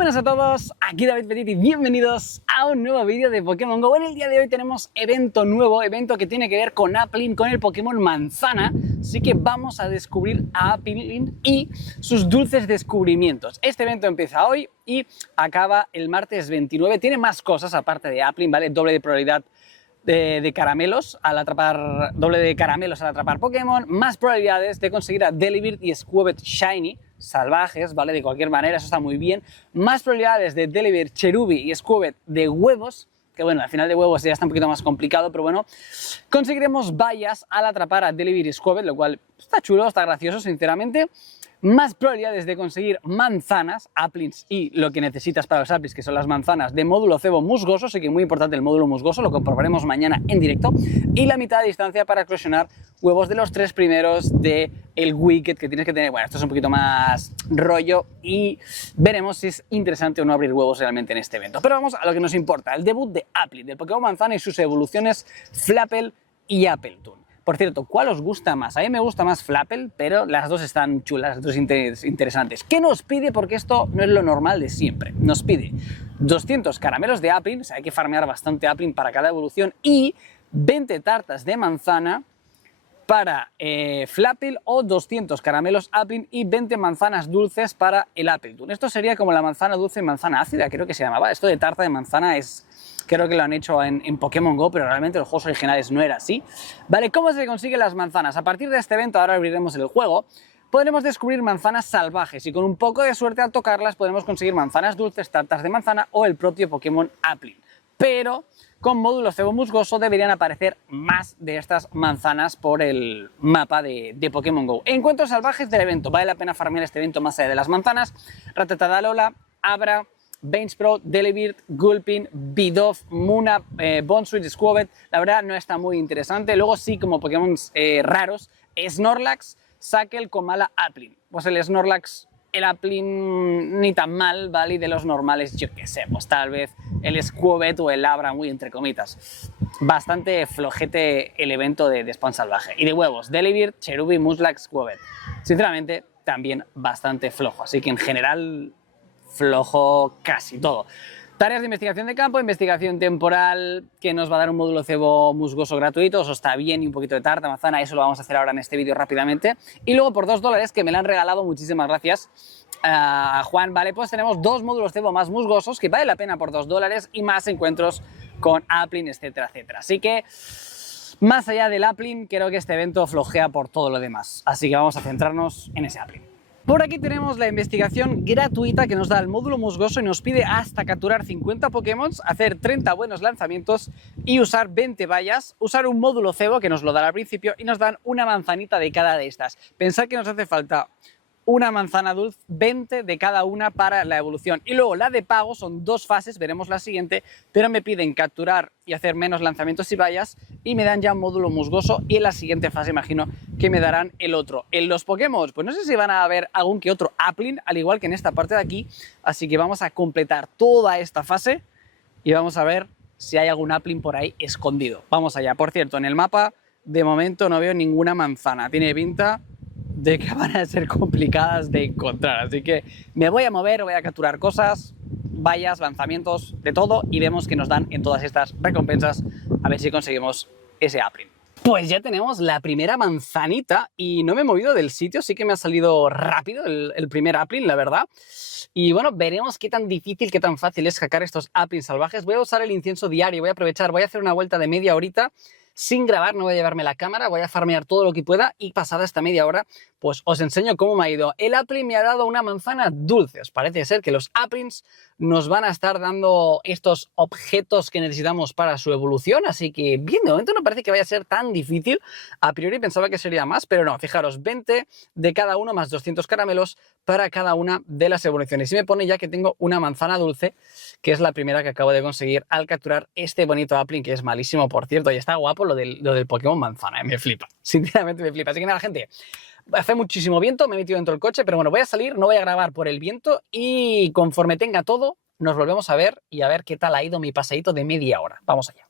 buenas a todos, aquí David Petit y bienvenidos a un nuevo vídeo de Pokémon GO. En el día de hoy tenemos evento nuevo, evento que tiene que ver con Applin, con el Pokémon Manzana. Así que vamos a descubrir a Applin y sus dulces descubrimientos. Este evento empieza hoy y acaba el martes 29. Tiene más cosas aparte de Applin, ¿vale? Doble de probabilidad de caramelos al atrapar, doble de caramelos al atrapar Pokémon, más probabilidades de conseguir a Delibird y Squavett Shiny salvajes, ¿vale? De cualquier manera, eso está muy bien. Más probabilidades de Delibird, Cherubi y Squavett de huevos, que bueno, al final de huevos ya está un poquito más complicado, pero bueno. Conseguiremos vallas al atrapar a Delibird y Squavett, lo cual está chulo, está gracioso, sinceramente. Más probabilidades de conseguir manzanas, Applins y lo que necesitas para los Applins, que son las manzanas de módulo cebo musgoso, así que muy importante el módulo musgoso, lo comprobaremos mañana en directo. Y la mitad de distancia para eclosionar huevos de los 3 primeros de el Wicket que tienes que tener. Bueno, esto es un poquito más rollo y veremos si es interesante o no abrir huevos realmente en este evento. Pero vamos a lo que nos importa, el debut de Applin, del Pokémon Manzana y sus evoluciones Flapple y Appletoon. Por cierto, ¿cuál os gusta más? A mí me gusta más Flapple, pero las dos están chulas, las dos interesantes. ¿Qué nos pide? Porque esto no es lo normal de siempre. Nos pide 200 caramelos de Applin, o sea, hay que farmear bastante Applin para cada evolución, y 20 tartas de manzana para Flapple, o 200 caramelos Applin y 20 manzanas dulces para el Appletoon. Esto sería como la manzana dulce y manzana ácida, creo que se llamaba. Esto de tarta de manzana es... Creo que lo han hecho en Pokémon GO, pero realmente los juegos originales no era así. Vale, ¿cómo se consiguen las manzanas? A partir de este evento, ahora abriremos el juego, podremos descubrir manzanas salvajes y con un poco de suerte al tocarlas podemos conseguir manzanas dulces, tartas de manzana o el propio Pokémon Applin. Pero con módulo cebo musgoso deberían aparecer más de estas manzanas por el mapa de Pokémon GO. Encuentros salvajes del evento. Vale la pena farmear este evento más allá de las manzanas. Rattata Alola, Abra, Bainsprout, Delibird, Gulpin, Bidoof, Munna, Bonswitch, Squavett. La verdad no está muy interesante. Luego sí, como Pokémon raros, Snorlax, Sakel, Komala, Applin. Pues el Snorlax, el Applin ni tan mal, ¿vale? Y de los normales, yo qué sé, pues tal vez el Squavett o el Abra, muy entre comitas. Bastante flojete el evento de spawn salvaje. Y de huevos, Delibird, Cherubi, Muslax, Squavett. Sinceramente, también bastante flojo. Así que en general... flojo casi todo. Tareas de investigación de campo, investigación temporal, que nos va a dar un módulo cebo musgoso gratuito, eso está bien, y un poquito de tarta, manzana, eso lo vamos a hacer ahora en este vídeo rápidamente. Y luego por $2, que me lo han regalado, muchísimas gracias a Juan, vale, pues tenemos 2 módulos cebo más musgosos, que vale la pena por $2, y más encuentros con Applin, etcétera, etcétera. Así que, más allá del Applin, creo que este evento flojea por todo lo demás. Así que vamos a centrarnos en ese Applin. Por aquí tenemos la investigación gratuita que nos da el módulo musgoso y nos pide hasta capturar 50 Pokémon, hacer 30 buenos lanzamientos y usar 20 vallas, usar un módulo cebo que nos lo dará al principio y nos dan una manzanita de cada de estas. Pensad que nos hace falta una manzana dulce, 20 de cada una para la evolución. Y luego la de pago son 2 fases, veremos la siguiente, pero me piden capturar y hacer menos lanzamientos y vallas y me dan ya un módulo musgoso, y en la siguiente fase imagino que me darán el otro. En los Pokémon, pues no sé si van a haber algún que otro Applin, al igual que en esta parte de aquí, así que vamos a completar toda esta fase y vamos a ver si hay algún Applin por ahí escondido. Vamos allá. Por cierto, en el mapa de momento no veo ninguna manzana, tiene pinta de que van a ser complicadas de encontrar, así que me voy a mover, voy a capturar cosas, vallas, lanzamientos, de todo, y vemos que nos dan en todas estas recompensas, a ver si conseguimos ese Applin. Pues ya tenemos la primera manzanita y no me he movido del sitio, sí que me ha salido rápido el primer Applin, la verdad. Y bueno, veremos qué tan difícil, qué tan fácil es sacar estos Applin salvajes. Voy a usar el incienso diario, voy a aprovechar, voy a hacer una vuelta de media horita sin grabar, no voy a llevarme la cámara, voy a farmear todo lo que pueda, y pasada esta media hora, pues os enseño cómo me ha ido. El Applin me ha dado una manzana dulce. Os parece ser que los Applins nos van a estar dando estos objetos que necesitamos para su evolución, así que bien, de momento no parece que vaya a ser tan difícil. A priori pensaba que sería más, pero no, fijaros, 20 de cada uno más 200 caramelos para cada una de las evoluciones. Y me pone ya que tengo una manzana dulce, que es la primera que acabo de conseguir al capturar este bonito Applin, que es malísimo, por cierto, y está guapo lo del Pokémon manzana, me flipa, sinceramente me flipa. Así que nada, gente, hace muchísimo viento, me he metido dentro del coche, pero bueno, voy a salir, no voy a grabar por el viento, y conforme tenga todo, nos volvemos a ver y a ver qué tal ha ido mi paseíto de media hora. Vamos allá.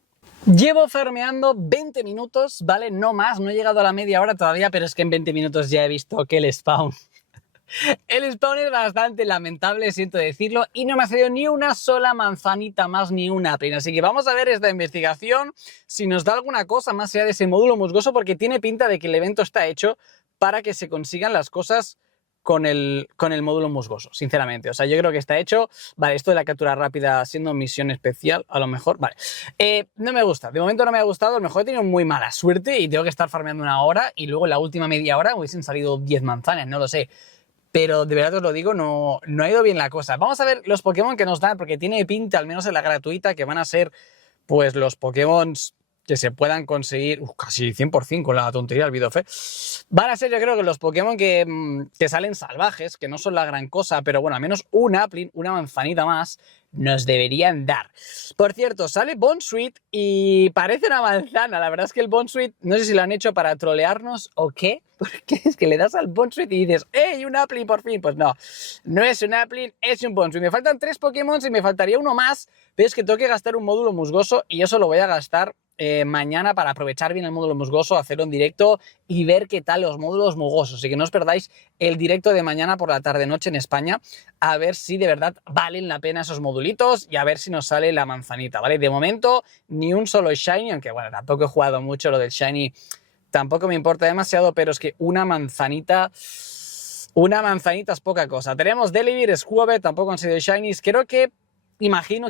Llevo farmeando 20 minutos, ¿vale? No más, no he llegado a la media hora todavía, pero es que en 20 minutos ya he visto que el spawn El spawn es bastante lamentable, siento decirlo, y no me ha salido ni una sola manzanita más, ni una plena. Así que vamos a ver esta investigación, si nos da alguna cosa más allá de ese módulo musgoso, porque tiene pinta de que el evento está hecho para que se consigan las cosas con el módulo musgoso, sinceramente. O sea, yo creo que está hecho. Vale, esto de la captura rápida siendo misión especial, a lo mejor, vale. No me gusta, de momento no me ha gustado, a lo mejor he tenido muy mala suerte y tengo que estar farmeando una hora y luego en la última media hora hubiesen salido 10 manzanas, no lo sé. Pero de verdad os lo digo, no ha ido bien la cosa. Vamos a ver los Pokémon que nos dan, porque tiene pinta, al menos en la gratuita, que van a ser pues los Pokémon que se puedan conseguir, casi 100% con la tontería del Bidofe, van a ser yo creo que los Pokémon que salen salvajes, que no son la gran cosa, pero bueno, al menos un Applin, una manzanita más, nos deberían dar. Por cierto, sale Bonsweet y parece una manzana. La verdad es que el Bonsweet, no sé si lo han hecho para trolearnos o qué, porque es que le das al Bonsweet y dices, ¡hey, un Applin por fin! Pues no, no es un Applin, es un Bonsweet. Me faltan 3 Pokémon y me faltaría uno más, pero es que tengo que gastar un módulo musgoso y eso lo voy a gastar mañana para aprovechar bien el módulo musgoso, hacerlo en directo y ver qué tal los módulos musgosos. Así que no os perdáis el directo de mañana por la tarde-noche en España, a ver si de verdad valen la pena esos modulitos y a ver si nos sale la manzanita, ¿vale? De momento, ni un solo Shiny, aunque bueno, tampoco he jugado mucho lo del Shiny, tampoco me importa demasiado, pero es que una manzanita es poca cosa. Tenemos Delibird, Squavet, tampoco han sido Shinies. Creo que,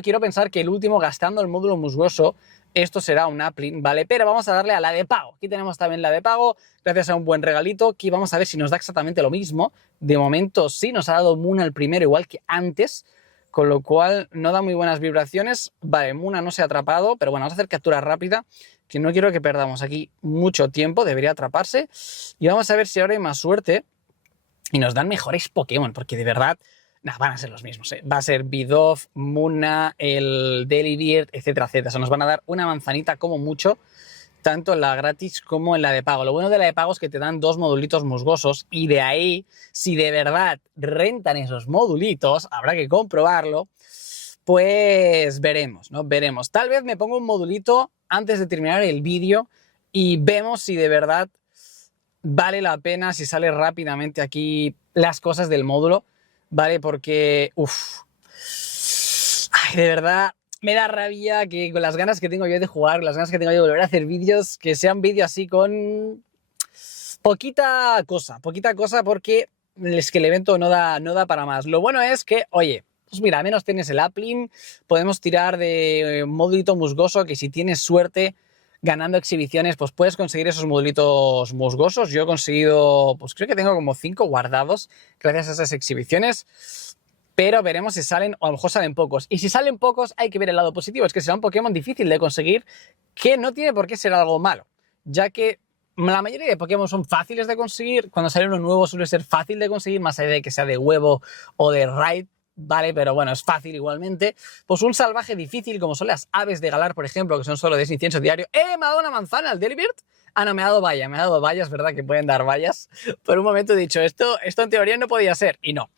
quiero pensar que el último gastando el módulo musgoso, esto será un Applin, ¿vale? Pero vamos a darle a la de pago. Aquí tenemos también la de pago, gracias a un buen regalito. Aquí vamos a ver si nos da exactamente lo mismo. De momento sí, nos ha dado Muna el primero igual que antes, con lo cual no da muy buenas vibraciones. Vale, Muna no se ha atrapado, pero bueno, vamos a hacer captura rápida, que no quiero que perdamos aquí mucho tiempo, debería atraparse. Y vamos a ver si ahora hay más suerte y nos dan mejores Pokémon, porque de verdad... Nah, van a ser los mismos, ¿eh? Va a ser Bidoof, Muna, el Delibird, etcétera, etcétera. O sea, nos van a dar una manzanita como mucho, tanto en la gratis como en la de pago. Lo bueno de la de pago es que te dan 2 modulitos musgosos y de ahí, si de verdad rentan esos modulitos, habrá que comprobarlo, pues veremos, ¿no? Veremos. Tal vez me pongo un modulito antes de terminar el vídeo y vemos si de verdad vale la pena, si sale rápidamente aquí las cosas del módulo. ¿Vale? Porque, de verdad, me da rabia que con las ganas que tengo yo de jugar, las ganas que tengo yo de volver a hacer vídeos, que sean vídeos así con poquita cosa, porque es que el evento no da para más. Lo bueno es que, oye, pues mira, al menos tienes el Applin, podemos tirar de modulito musgoso, que si tienes suerte ganando exhibiciones, pues puedes conseguir esos modulitos musgosos. Yo he conseguido, pues creo que tengo como 5 guardados gracias a esas exhibiciones, pero veremos si salen, o a lo mejor salen pocos. Y si salen pocos, hay que ver el lado positivo, es que será un Pokémon difícil de conseguir, que no tiene por qué ser algo malo, ya que la mayoría de Pokémon son fáciles de conseguir. Cuando sale uno nuevo suele ser fácil de conseguir, más allá de que sea de huevo o de raid, ¿vale? Pero bueno, es fácil igualmente. Pues un salvaje difícil, como son las aves de Galar, por ejemplo, que son solo de incienso diario. Me ha dado una manzana el Delibird. Ah, no, me ha dado vallas, ¿verdad? Que pueden dar vallas. Por un momento he dicho, esto en teoría no podía ser. Y no.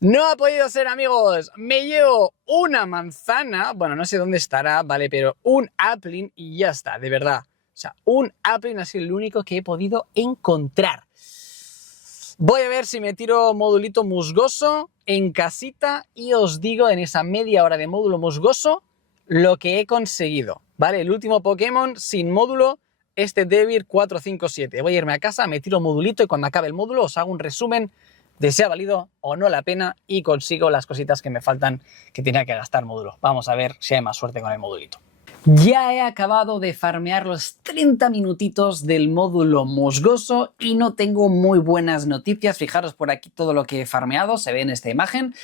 No ha podido ser, amigos. Me llevo una manzana. Bueno, no sé dónde estará, ¿vale? Pero un Applin y ya está, de verdad. O sea, un Applin ha sido el único que he podido encontrar. Voy a ver si me tiro modulito musgoso en casita y os digo en esa media hora de módulo musgoso lo que he conseguido, ¿vale? El último Pokémon sin módulo, este Delibird 457. Voy a irme a casa, me tiro modulito y cuando acabe el módulo os hago un resumen de si ha valido o no la pena y consigo las cositas que me faltan que tenía que gastar módulo. Vamos a ver si hay más suerte con el modulito. Ya he acabado de farmear los 30 minutitos del módulo musgoso y no tengo muy buenas noticias. Fijaros por aquí todo lo que he farmeado, se ve en esta imagen.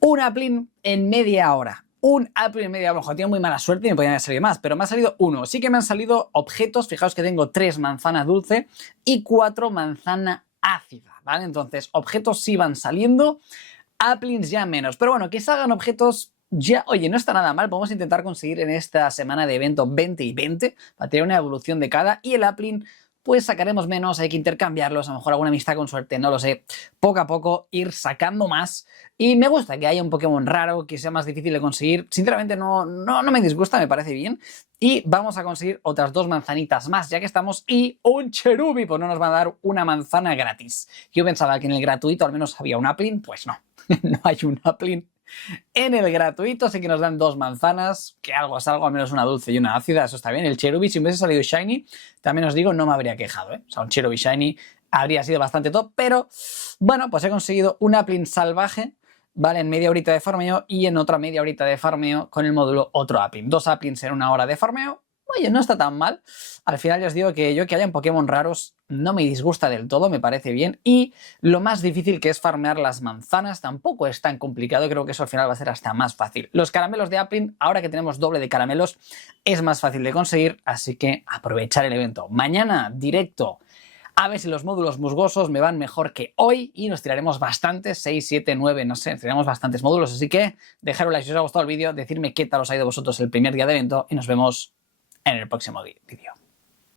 Un Applin en media hora. Un Applin en media hora. Ojo, tengo muy mala suerte y me podrían haber salido más, pero me ha salido uno. Sí que me han salido objetos. Fijaos que tengo 3 manzana dulce y 4 manzana ácida, ¿vale? Entonces, objetos sí van saliendo, Applins ya menos. Pero bueno, que salgan objetos... Ya, oye, no está nada mal, podemos intentar conseguir en esta semana de evento 20 y 20 para tener una evolución de cada y el Applin pues sacaremos menos, hay que intercambiarlos, a lo mejor alguna amistad con suerte, no lo sé. Poco a poco ir sacando más. Y me gusta que haya un Pokémon raro, que sea más difícil de conseguir. Sinceramente no me disgusta, me parece bien. Y vamos a conseguir otras 2 manzanitas más, ya que estamos. Y un Cherubi, pues no nos va a dar una manzana gratis. Yo pensaba que en el gratuito al menos había un Applin, pues no, no hay un Applin. En el gratuito sí que nos dan 2 manzanas, que algo es algo, al menos una dulce y una ácida, eso está bien. El Cherubi, si me hubiese salido Shiny, también os digo, no me habría quejado, ¿eh? O sea, un Cherubi Shiny habría sido bastante top, pero bueno, pues he conseguido un Applin salvaje, ¿vale? En media horita de farmeo y en otra media horita de farmeo con el módulo otro Applin. 2 Applins en una hora de farmeo. Oye, no está tan mal. Al final ya os digo que yo que hayan Pokémon raros no me disgusta del todo, me parece bien. Y lo más difícil que es farmear las manzanas tampoco es tan complicado, creo que eso al final va a ser hasta más fácil. Los caramelos de Applin, ahora que tenemos doble de caramelos, es más fácil de conseguir, así que aprovechar el evento. Mañana, directo. A ver si los módulos musgosos me van mejor que hoy y nos tiraremos bastantes, 6, 7, 9, no sé, tiraremos bastantes módulos, así que dejad un like si os ha gustado el vídeo, decidme qué tal os ha ido vosotros el primer día de evento y nos vemos en el próximo vídeo.